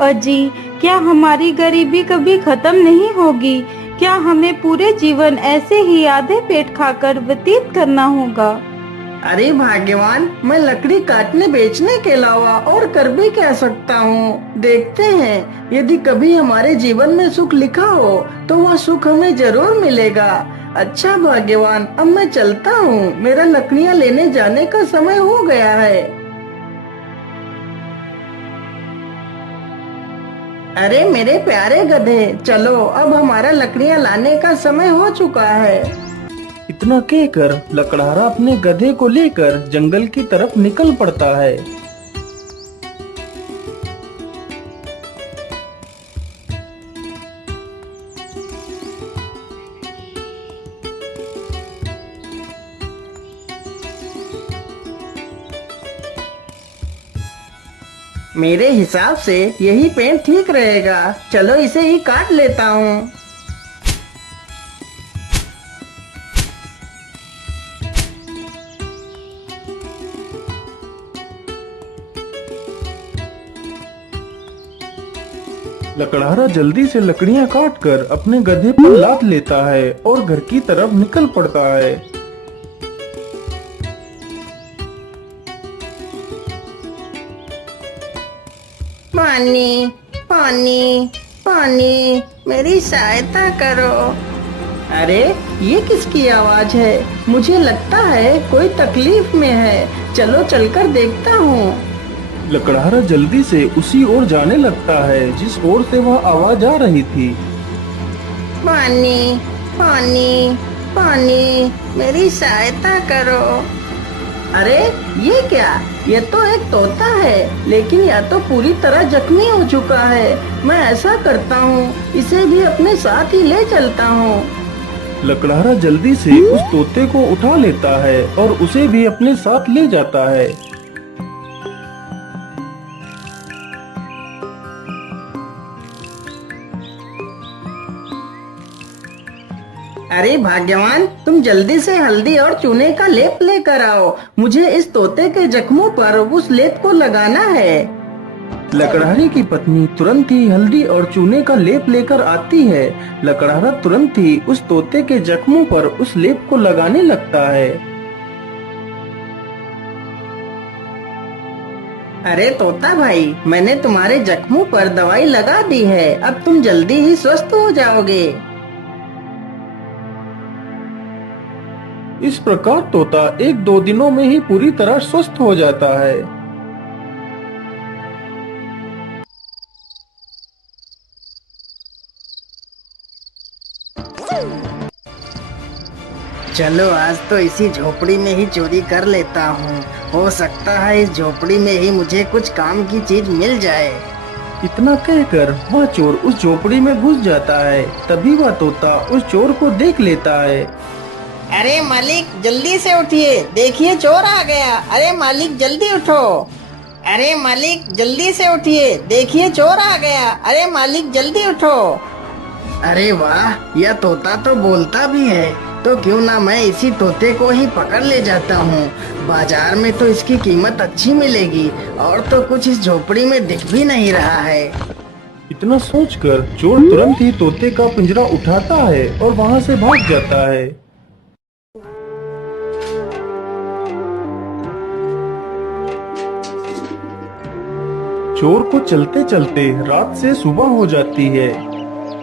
अजी, क्या हमारी गरीबी कभी खत्म नहीं होगी? क्या हमें पूरे जीवन ऐसे ही आधे पेट खाकर व्यतीत करना होगा? अरे भाग्यवान, मैं लकड़ी काटने बेचने के अलावा और कर भी क्या सकता हूँ। देखते हैं, यदि कभी हमारे जीवन में सुख लिखा हो तो वह सुख हमें जरूर मिलेगा। अच्छा भाग्यवान, अब मैं चलता हूँ, मेरा लकड़ियाँ लेने जाने का समय हो गया है। अरे मेरे प्यारे गधे, चलो, अब हमारा लकड़ियाँ लाने का समय हो चुका है। इतना कहकर लकड़हारा अपने गधे को लेकर जंगल की तरफ निकल पड़ता है। मेरे हिसाब से यही पेड़ ठीक रहेगा, चलो इसे ही काट लेता हूँ। लकड़हारा जल्दी से लकड़ियां काटकर अपने गधे पर लाद लेता है और घर की तरफ निकल पड़ता है। पानी, पानी, पानी, मेरी सहायता करो। अरे ये किसकी आवाज है? मुझे लगता है कोई तकलीफ में है, चलो चलकर देखता हूँ। लकड़हारा जल्दी से उसी ओर जाने लगता है जिस ओर से वह आवाज आ रही थी। पानी, पानी, पानी, मेरी सहायता करो। अरे ये क्या? ये तो एक तोता है, लेकिन यह तो पूरी तरह जख्मी हो चुका है। मैं ऐसा करता हूँ, इसे भी अपने साथ ही ले चलता हूँ। लकड़हारा जल्दी से उस तोते को उठा लेता है और उसे भी अपने साथ ले जाता है। अरे भाग्यवान, तुम जल्दी से हल्दी और चूने का लेप लेकर आओ। मुझे इस तोते के जख्मों पर उस लेप को लगाना है। लकड़हारे की पत्नी तुरंत ही हल्दी और चूने का लेप लेकर आती है। लकड़हारा तुरंत ही उस तोते के जख्मों पर उस लेप को लगाने लगता है। अरे तोता भाई, मैंने तुम्हारे जख्मों पर दवाई लगा दी है, अब तुम जल्दी ही स्वस्थ हो जाओगे। इस प्रकार तोता 1-2 दिनों में ही पूरी तरह स्वस्थ हो जाता है। चलो आज तो इसी झोपड़ी में ही चोरी कर लेता हूँ। हो सकता है इस झोपड़ी में ही मुझे कुछ काम की चीज मिल जाए। इतना कहकर वह चोर उस झोपड़ी में घुस जाता है। तभी वह तोता उस चोर को देख लेता है। अरे मालिक, जल्दी से उठिए, देखिए चोर आ गया। अरे मालिक, जल्दी उठो। अरे मालिक, जल्दी से उठिए, देखिए चोर आ गया। अरे मालिक, जल्दी उठो। अरे वाह, यह तोता तो बोलता भी है, तो क्यों ना मैं इसी तोते को ही पकड़ ले जाता हूँ। बाजार में तो इसकी कीमत अच्छी मिलेगी, और तो कुछ इस झोपड़ी में दिख भी नहीं रहा है। इतना सोचकर चोर तुरंत ही तोते का पिंजरा उठाता है और वहाँ से भाग जाता है। चोर को चलते चलते रात से सुबह हो जाती है।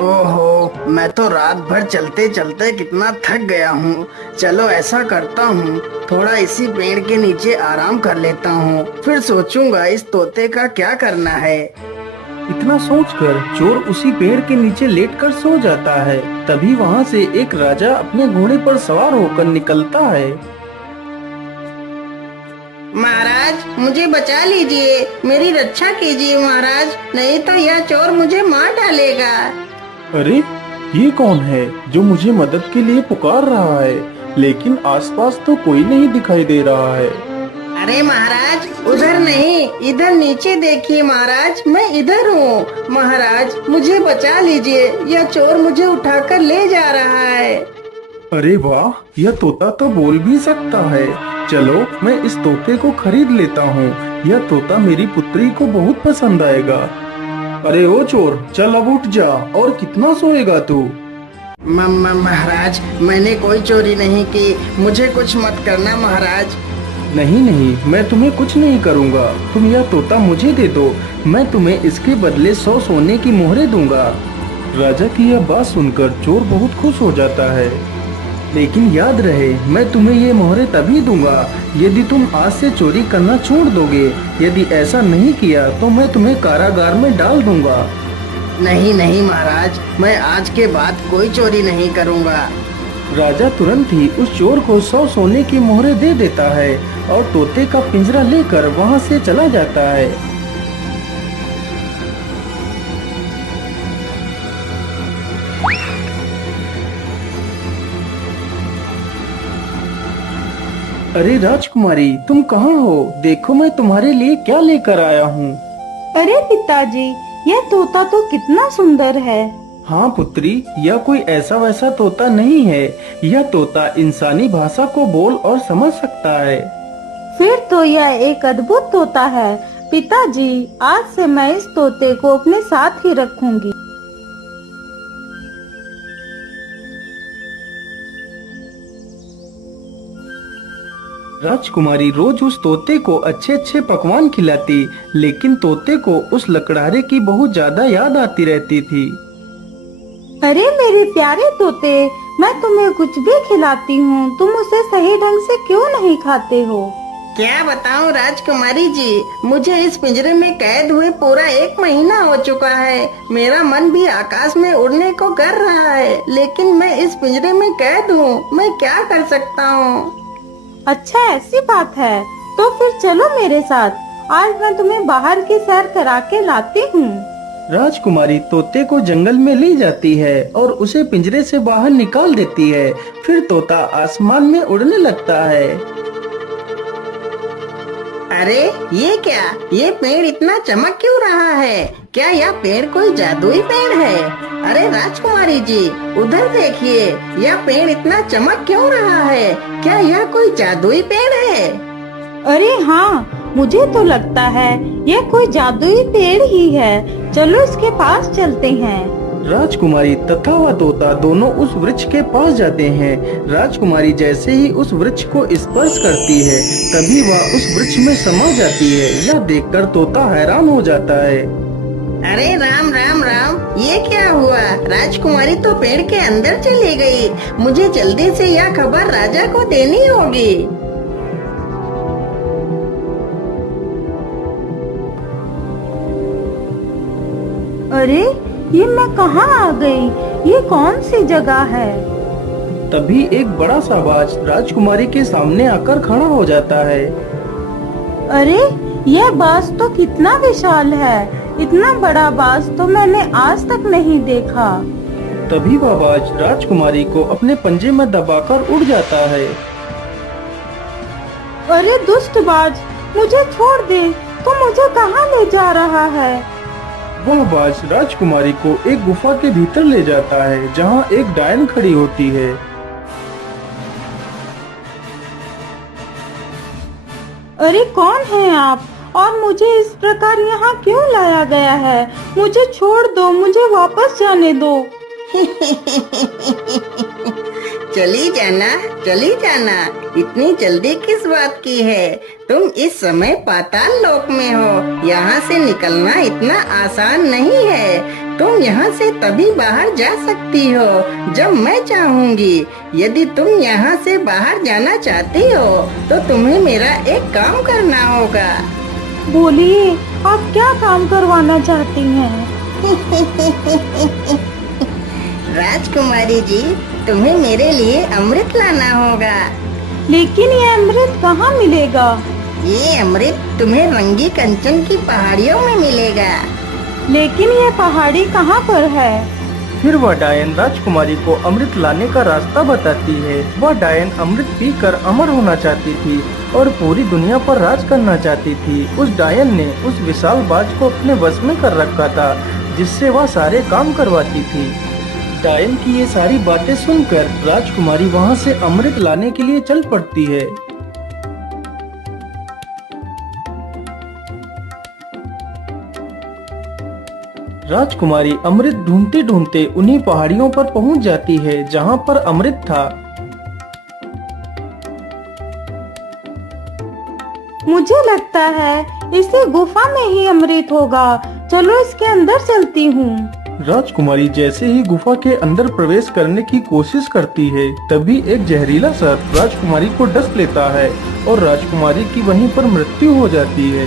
ओहो, मैं तो रात भर चलते चलते कितना थक गया हूँ। चलो ऐसा करता हूँ, थोड़ा इसी पेड़ के नीचे आराम कर लेता हूँ, फिर सोचूंगा इस तोते का क्या करना है। इतना सोचकर चोर उसी पेड़ के नीचे लेटकर सो जाता है। तभी वहाँ से एक राजा अपने घोड़े पर सवार होकर निकलता है। महाराज, मुझे बचा लीजिए, मेरी रक्षा कीजिए महाराज, नहीं तो यह चोर मुझे मार डालेगा। अरे ये कौन है जो मुझे मदद के लिए पुकार रहा है, लेकिन आसपास तो कोई नहीं दिखाई दे रहा है। अरे महाराज, उधर नहीं, इधर नीचे देखिए महाराज, मैं इधर हूँ। महाराज मुझे बचा लीजिए, यह चोर मुझे उठाकर ले जा रहा है। अरे वाह, यह तोता तो बोल भी सकता है। चलो मैं इस तोते को खरीद लेता हूँ। यह तोता मेरी पुत्री को बहुत पसंद आएगा। अरे ओ चोर, चल अब उठ जा। और कितना सोएगा तू? महाराज, मैंने कोई चोरी नहीं की, मुझे कुछ मत करना महाराज। नहीं नहीं, मैं तुम्हें कुछ नहीं करूँगा। तुम यह तोता मुझे दे दो, मैं तुम्हें इसके बदले 100 सोने की मोहरें दूंगा। राजा की यह बात सुनकर चोर बहुत खुश हो जाता है। लेकिन याद रहे, मैं तुम्हें ये मोहरें तभी दूंगा यदि तुम आज से चोरी करना छोड़ दोगे। यदि ऐसा नहीं किया तो मैं तुम्हें कारागार में डाल दूंगा। नहीं नहीं महाराज, मैं आज के बाद कोई चोरी नहीं करूँगा। राजा तुरंत ही उस चोर को 100 सोने की मोहरें दे देता है और तोते का पिंजरा लेकर वहाँ से चला जाता है। अरे राजकुमारी, तुम कहाँ हो? देखो मैं तुम्हारे लिए क्या लेकर आया हूँ। अरे पिताजी, यह तोता तो कितना सुंदर है। हाँ पुत्री, यह कोई ऐसा वैसा तोता नहीं है। यह तोता इंसानी भाषा को बोल और समझ सकता है। फिर तो यह एक अद्भुत तोता है। पिताजी, आज से मैं इस तोते को अपने साथ ही रखूंगी। राजकुमारी रोज उस तोते को अच्छे अच्छे पकवान खिलाती, लेकिन तोते को उस लकड़हारे की बहुत ज्यादा याद आती रहती थी। अरे मेरे प्यारे तोते, मैं तुम्हें कुछ भी खिलाती हूँ, तुम उसे सही ढंग से क्यों नहीं खाते हो? क्या बताऊं राजकुमारी जी, मुझे इस पिंजरे में कैद हुए पूरा 1 महीना हो चुका है। मेरा मन भी आकाश में उड़ने को कर रहा है, लेकिन मैं इस पिंजरे में कैद हूँ। मैं क्या कर सकता हूँ? अच्छा, ऐसी बात है तो फिर चलो मेरे साथ, आज मैं तुम्हें बाहर की सैर करा के लाती हूँ। राजकुमारी तोते को जंगल में ले जाती है और उसे पिंजरे से बाहर निकाल देती है। फिर तोता आसमान में उड़ने लगता है। अरे ये क्या, ये पेड़ इतना चमक क्यों रहा है? क्या यह पेड़ कोई जादुई पेड़ है? अरे राजकुमारी जी, उधर देखिए, यह पेड़ इतना चमक क्यों रहा है? क्या यह कोई जादुई पेड़ है? अरे हाँ, मुझे तो लगता है यह कोई जादुई पेड़ ही है। चलो इसके पास चलते हैं। राजकुमारी तथा वह तोता दोनों उस वृक्ष के पास जाते हैं। राजकुमारी जैसे ही उस वृक्ष को स्पर्श करती है, तभी वह उस वृक्ष में समा जाती है। यह देखकर तोता हैरान हो जाता है। अरे राम राम राम, ये क्या हुआ? राजकुमारी तो पेड़ के अंदर चली गई। मुझे जल्दी से यह खबर राजा को देनी होगी। अरे ये मैं कहाँ आ गई? ये कौन सी जगह है? तभी एक बड़ा सा बाज राजकुमारी के सामने आकर खड़ा हो जाता है। अरे यह बाज तो कितना विशाल है। इतना बड़ा बाज तो मैंने आज तक नहीं देखा। तभी वह बाज राजकुमारी को अपने पंजे में दबाकर उड़ जाता है। अरे दुष्ट बाज, मुझे छोड़ दे, तू मुझे कहाँ ले जा रहा है? वह बाज राजकुमारी को एक गुफा के भीतर ले जाता है, जहाँ एक डायन खड़ी होती है। अरे कौन है आप और मुझे इस प्रकार यहाँ क्यों लाया गया है? मुझे छोड़ दो, मुझे वापस जाने दो। चली जाना, चली जाना, इतनी जल्दी किस बात की है? तुम इस समय पाताल लोक में हो, यहाँ से निकलना इतना आसान नहीं है। तुम यहाँ से तभी बाहर जा सकती हो जब मैं चाहूँगी। यदि तुम यहाँ से बाहर जाना चाहती हो तो तुम्हें मेरा एक काम करना होगा। बोलिए, आप क्या काम करवाना चाहती हैं? राजकुमारी जी, तुम्हें मेरे लिए अमृत लाना होगा। लेकिन ये अमृत कहाँ मिलेगा? ये अमृत तुम्हें रंगी कंचन की पहाड़ियों में मिलेगा। लेकिन ये पहाड़ी कहाँ पर है? फिर वह डायन राजकुमारी को अमृत लाने का रास्ता बताती है। वह डायन अमृत पीकर अमर होना चाहती थी, और पूरी दुनिया पर राज करना चाहती थी। उस डायन ने उस विशाल बाज को अपने वश में कर रखा था, जिससे वह सारे काम करवाती थी। डायन की ये सारी बातें सुनकर राजकुमारी वहाँ से अमृत लाने के लिए चल पड़ती है। राजकुमारी अमृत ढूंढते ढूंढते उन्हीं पहाड़ियों पर पहुंच जाती है जहां पर अमृत था। मुझे लगता है इसी गुफा में ही अमृत होगा। चलो इसके अंदर चलती हूँ। राजकुमारी जैसे ही गुफा के अंदर प्रवेश करने की कोशिश करती है, तभी एक जहरीला सर्प राजकुमारी को डस लेता है और राजकुमारी की वहीं पर मृत्यु हो जाती है।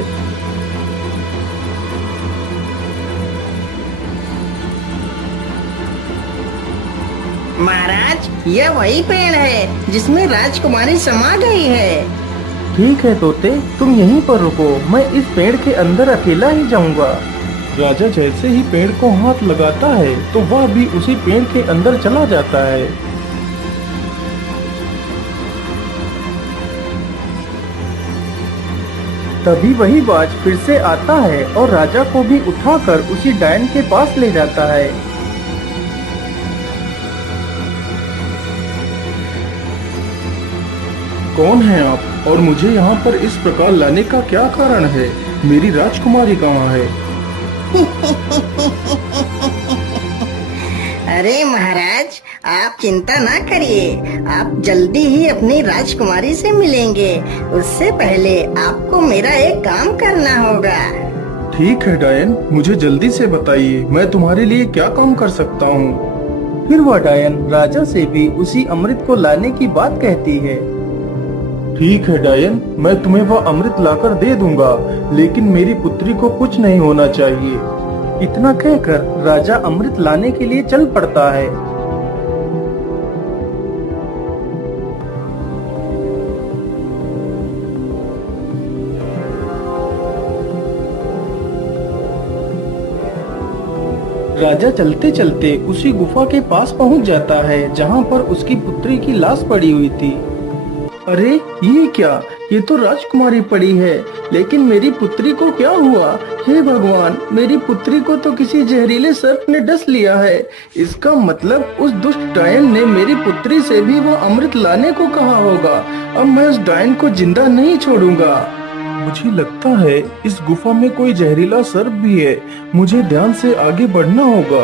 महाराज, यह वही पेड़ है जिसमें राजकुमारी समा गई है। ठीक है तोते, तुम यहीं पर रुको, मैं इस पेड़ के अंदर अकेला ही जाऊंगा। राजा जैसे ही पेड़ को हाथ लगाता है तो वह भी उसी पेड़ के अंदर चला जाता है। तभी वही बाज फिर से आता है और राजा को भी उठाकर उसी डायन के पास ले जाता है। कौन है आप और मुझे यहाँ पर इस प्रकार लाने का क्या कारण है? मेरी राजकुमारी कहाँ है? अरे महाराज, आप चिंता ना करिए, आप जल्दी ही अपनी राजकुमारी से मिलेंगे। उससे पहले आपको मेरा एक काम करना होगा। ठीक है डायन, मुझे जल्दी से बताइए, मैं तुम्हारे लिए क्या काम कर सकता हूँ। फिर वह डायन राजा से भी उसी अमृत को लाने की बात कहती है। ठीक है डायन, मैं तुम्हें वह अमृत लाकर दे दूंगा, लेकिन मेरी पुत्री को कुछ नहीं होना चाहिए। इतना कहकर राजा अमृत लाने के लिए चल पड़ता है। राजा चलते चलते उसी गुफा के पास पहुंच जाता है जहां पर उसकी पुत्री की लाश पड़ी हुई थी। अरे ये क्या, ये तो राजकुमारी पड़ी है, लेकिन मेरी पुत्री को क्या हुआ? हे भगवान, मेरी पुत्री को तो किसी जहरीले सर्प ने डस लिया है। इसका मतलब उस दुष्ट डायन ने मेरी पुत्री से भी वो अमृत लाने को कहा होगा। अब मैं उस डायन को जिंदा नहीं छोड़ूंगा। मुझे लगता है इस गुफा में कोई जहरीला सर्प भी है, मुझे ध्यान से आगे बढ़ना होगा।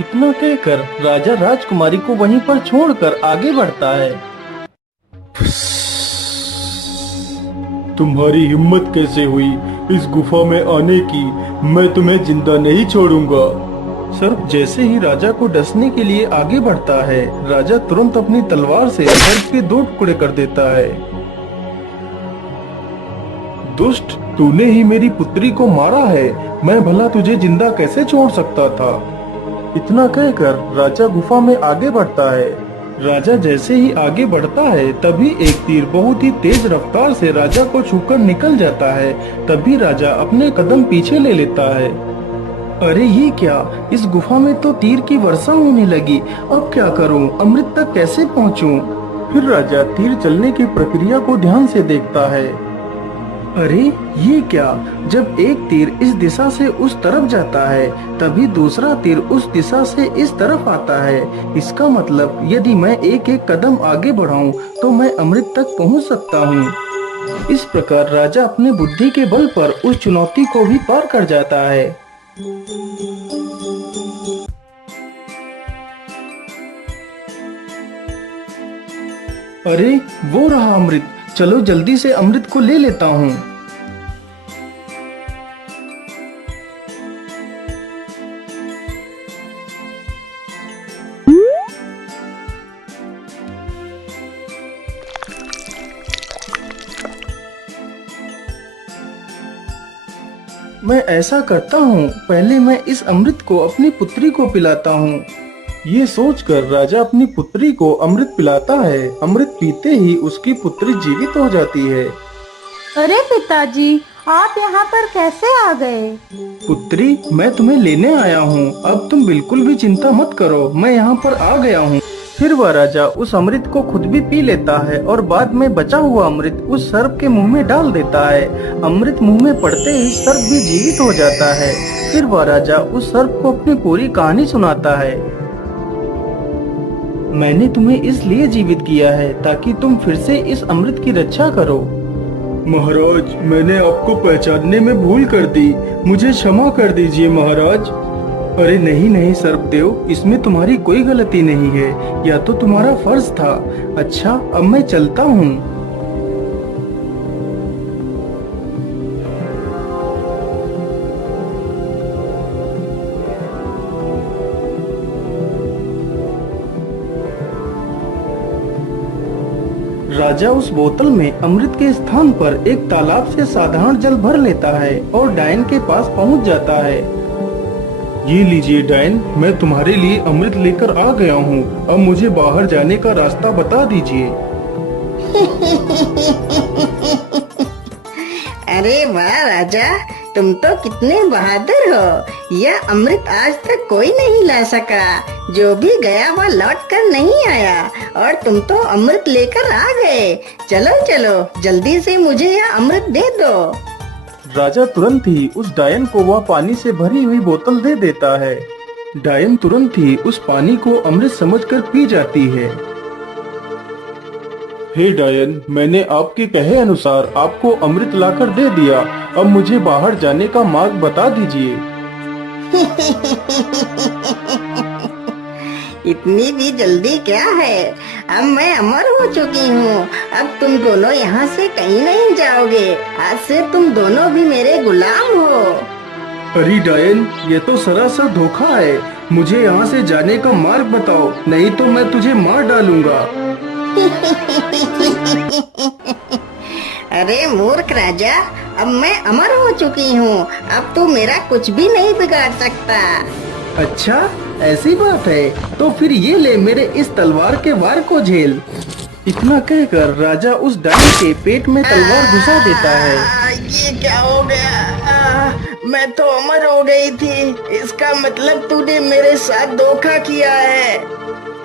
इतना कहकर राजा राजकुमारी को वहीं पर छोड़कर आगे बढ़ता है। तुम्हारी हिम्मत कैसे हुई इस गुफा में आने की? मैं तुम्हें जिंदा नहीं छोड़ूंगा। सर्प जैसे ही राजा को डसने के लिए आगे बढ़ता है, राजा तुरंत अपनी तलवार से सर्प के 2 टुकड़े कर देता है। दुष्ट, तूने ही मेरी पुत्री को मारा है, मैं भला तुझे जिंदा कैसे छोड़ सकता था? इतना कहकर राजा गुफा में आगे बढ़ता है। राजा जैसे ही आगे बढ़ता है, तभी एक तीर बहुत ही तेज रफ्तार से राजा को छूकर निकल जाता है। तभी राजा अपने कदम पीछे ले लेता है। अरे ये क्या, इस गुफा में तो तीर की वर्षा होने लगी। अब क्या करूं, अमृत तक कैसे पहुंचूं? फिर राजा तीर चलने की प्रक्रिया को ध्यान से देखता है। अरे ये क्या, जब एक तीर इस दिशा से उस तरफ जाता है, तभी दूसरा तीर उस दिशा से इस तरफ आता है। इसका मतलब यदि मैं एक एक कदम आगे बढ़ाऊं तो मैं अमृत तक पहुंच सकता हूं। इस प्रकार राजा अपने बुद्धि के बल पर उस चुनौती को भी पार कर जाता है। अरे वो रहा अमृत, चलो जल्दी से अमृत को ले लेता हूँ। मैं ऐसा करता हूँ, पहले मैं इस अमृत को अपनी पुत्री को पिलाता हूँ। ये सोचकर राजा अपनी पुत्री को अमृत पिलाता है। अमृत पीते ही उसकी पुत्री जीवित हो जाती है। अरे पिताजी, आप यहाँ पर कैसे आ गए? पुत्री, मैं तुम्हें लेने आया हूँ, अब तुम बिल्कुल भी चिंता मत करो, मैं यहाँ पर आ गया हूँ। फिर वह राजा उस अमृत को खुद भी पी लेता है और बाद में बचा हुआ अमृत उस सर्प के मुंह में डाल देता है। अमृत मुंह में पड़ते ही सर्प भी जीवित हो जाता है। फिर वह राजा उस सर्प को अपनी पूरी कहानी सुनाता है। मैंने तुम्हें इसलिए जीवित किया है ताकि तुम फिर से इस अमृत की रक्षा करो। महाराज, मैंने आपको पहचानने में भूल कर दी, मुझे क्षमा कर दीजिए महाराज। अरे नहीं नहीं सर्पदेव, इसमें तुम्हारी कोई गलती नहीं है, या तो तुम्हारा फर्ज था। अच्छा, अब मैं चलता हूँ। राजा उस बोतल में अमृत के स्थान पर एक तालाब से साधारण जल भर लेता है और डायन के पास पहुंच जाता है। ये लीजिए डायन, मैं तुम्हारे लिए अमृत लेकर आ गया हूँ। अब मुझे बाहर जाने का रास्ता बता दीजिए। अरे वाह राजा, तुम तो कितने बहादुर हो। यह अमृत आज तक कोई नहीं ला सका। जो भी गया वह लौट कर नहीं आया और तुम तो अमृत लेकर आ गए। चलो चलो, जल्दी से मुझे यह अमृत दे दो। राजा तुरंत ही उस डायन को वह पानी से भरी हुई बोतल दे देता है। डायन तुरंत ही उस पानी को अमृत समझकर पी जाती है। हे डायन, मैंने आपके कहे अनुसार आपको अमृत लाकर दे दिया। अब मुझे बाहर जाने का मार्ग बता दीजिए। इतनी भी जल्दी क्या है? अब मैं अमर हो चुकी हूँ। अब तुम दोनों यहाँ से कहीं नहीं जाओगे। आज से तुम दोनों भी मेरे गुलाम हो। अरे डायन, ये तो सरासर धोखा है। मुझे यहाँ से जाने का मार्ग बताओ, नहीं तो मैं तुझे मार डालूंगा। अरे मूर्ख राजा, अब मैं अमर हो चुकी हूँ। अब तू मेरा कुछ भी नहीं बिगाड़ सकता। अच्छा, ऐसी बात है तो फिर ये ले मेरे इस तलवार के वार को झेल। इतना कहकर राजा उस डायन के पेट में तलवार घुसा देता है। ये क्या हो गया? मैं तो अमर हो गई थी। इसका मतलब तूने मेरे साथ धोखा किया है।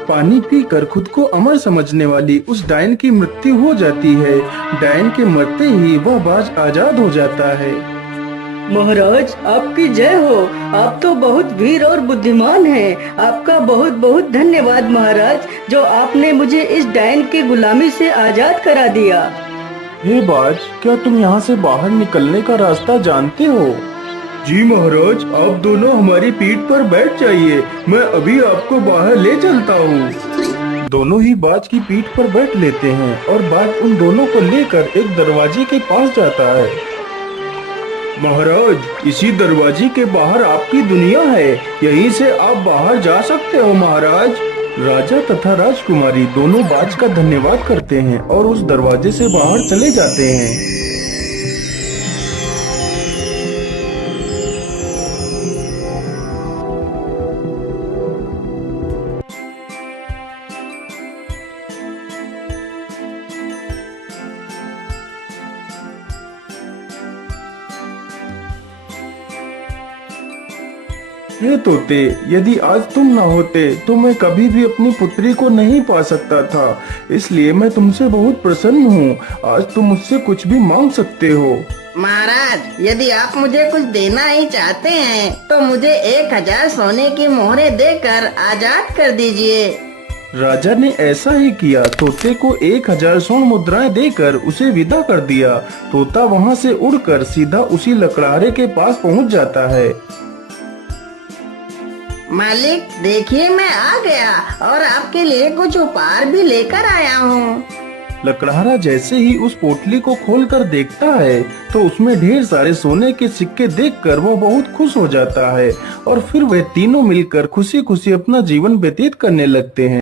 पानी पीकर खुद को अमर समझने वाली उस डायन की मृत्यु हो जाती है। डायन के मरते ही वह बाज आजाद हो जाता है। महाराज, आपकी जय हो। आप तो बहुत वीर और बुद्धिमान हैं। आपका बहुत बहुत धन्यवाद महाराज, जो आपने मुझे इस डायन की गुलामी से आजाद करा दिया। हे बाज, क्या तुम यहाँ से बाहर निकलने का रास्ता जानते हो? जी महाराज, आप दोनों हमारी पीठ पर बैठ जाइए, मैं अभी आपको बाहर ले चलता हूँ। दोनों ही बाज की पीठ पर बैठ लेते हैं और बाज उन दोनों को लेकर एक दरवाजे के पास जाता है। महाराज, इसी दरवाजे के बाहर आपकी दुनिया है, यहीं से आप बाहर जा सकते हो महाराज। राजा तथा राजकुमारी दोनों बाज का धन्यवाद करते हैं और उस दरवाजे से बाहर चले जाते हैं। हे तोते, यदि आज तुम न होते तो मैं कभी भी अपनी पुत्री को नहीं पा सकता था। इसलिए मैं तुमसे बहुत प्रसन्न हूँ। आज तुम मुझसे कुछ भी मांग सकते हो। महाराज, यदि आप मुझे कुछ देना ही चाहते हैं तो मुझे 1000 सोने की मोहरें देकर आजाद कर दीजिए। राजा ने ऐसा ही किया। तोते को 1000 स्वर्ण मुद्राएं देकर उसे विदा कर दिया। तोता वहाँ से उड़कर सीधा उसी लकड़हारे के पास पहुँच जाता है। मालिक, देखिए मैं आ गया और आपके लिए कुछ उपहार भी लेकर आया हूँ। लकड़हारा जैसे ही उस पोटली को खोलकर देखता है तो उसमें ढेर सारे सोने के सिक्के देखकर वह बहुत खुश हो जाता है और फिर वे तीनों मिलकर खुशी खुशी अपना जीवन व्यतीत करने लगते हैं।